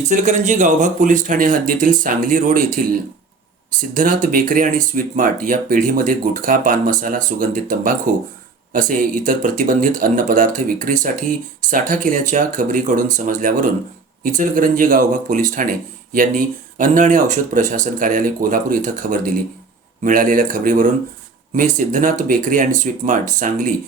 Ichalkaranji Gavbhag police Thane हद्दीतील Sangli road येथील Siddhanath bakery आणि स्वीट मार्ट या पेढीमध्ये गुटखा पान मसाला सुगंधित तंबाखू असे इतर प्रतिबंधित अन्नपदार्थ विक्रीसाठी साठा केल्याच्या खबरीकडून समजल्यावरून इचलकरंजी गावभाग पोलीस ठाणे यांनी अन्न आणि औषध प्रशासन कार्यालय कोल्हापूर इथं खबर दिली. मिळालेल्या खबरीवरून मे सिद्धनाथ बेकरी आणि sweet mart Sangli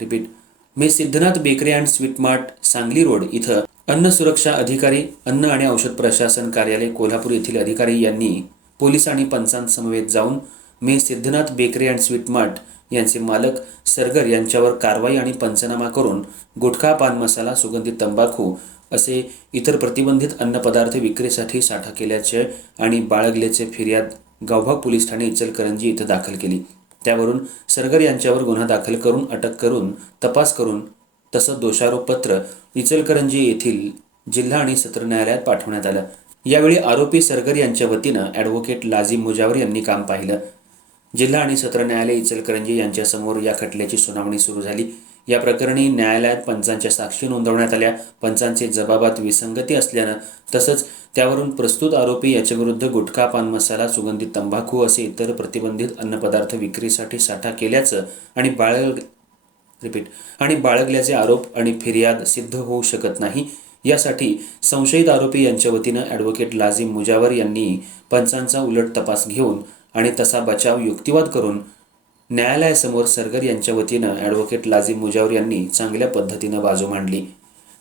repeat may Siddhanath bakery and sweet mart Sangli road इथं अन्न सुरक्षा अधिकारी अन्न आणि औषध प्रशासन कार्यालय कोल्हापूर येथील अधिकारी यांनी पोलीस आणि पंचांसमवेत जाऊन मे Siddhanath bakery and sweet mart यांचे मालक सरगर यांच्यावर कारवाई आणि पंचनामा करून गुटखा पान मसाला सुगंधित तंबाखू असे इतर प्रतिबंधित अन्नपदार्थ विक्रीसाठी साठा केल्याचे आणि बाळगल्याचे फिर्याद गावभाग पोलीस ठाणे इचलकरंजी इथं दाखल केली. त्यावरून सरगर यांच्यावर गुन्हा दाखल करून अटक करून तपास करून तसं दोषारोपपत्र इचलकरंजी येथील जिल्हा आणि सत्र न्यायालयात पाठवण्यात आलं. यावेळी आरोपी सरगर यांच्या वतीनं ॲडव्होकेट लाजिम मुजावर यांनी काम पाहिलं. जिल्हा आणि सत्र न्यायालय इचलकरंजी यांच्यासमोर या खटल्याची सुनावणी सुरू झाली. या प्रकरणी न्यायालयात पंचांच्या साक्षी नोंदवण्यात आल्या. पंचांचे जबाबात विसंगती असल्यानं तसंच त्यावरून प्रस्तुत आरोपी याच्याविरुद्ध गुटखा पान मसाला सुगंधित तंबाखू असे इतर प्रतिबंधित अन्नपदार्थ विक्रीसाठी साठा केल्याचं आणि बाळग रिपीट. आणि बाळगल्याचे आरोप आणि फिर्याद सिद्ध होऊ शकत नाही यासाठी संशयित आरोपी यांच्या वतीनं ॲडव्होकेट लाजिम मुजावर यांनी पंचांचा उलट तपास घेऊन आणि तसा बचाव युक्तिवाद करून न्यायालयासमोर सरगर यांच्या वतीनं ॲडव्होकेट लाजिम मुजावर यांनी चांगल्या पद्धतीनं बाजू मांडली.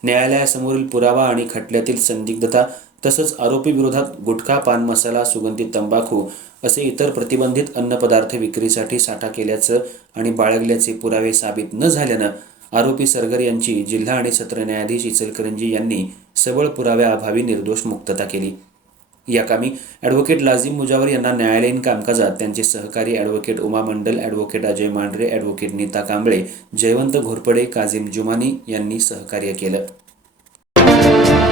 न्यायालयासमोरील पुरावा आणि खटल्यातील संदिग्धता तसंच आरोपी विरोधात गुटखा पान मसाला सुगंधित तंबाखू असे इतर प्रतिबंधित अन्नपदार्थ विक्रीसाठी साठा केल्याचं आणि बाळगल्याचे पुरावे साबित न झाल्यानं आरोपी सरगर यांची जिल्हा आणि सत्र न्यायाधीश इचलकरंजी यांनी सबळ पुराव्याअभावी निर्दोष मुक्तता केली. या कामी ॲडव्होकेट लाजिम मुजावर यांना न्यायालयीन कामकाजात त्यांचे सहकारी advocate Uma Mandal advocate Ajay Mandhare advocate Nita Kamble Jaywant Ghorpade Kazim Jumani यांनी सहकार्य केलं.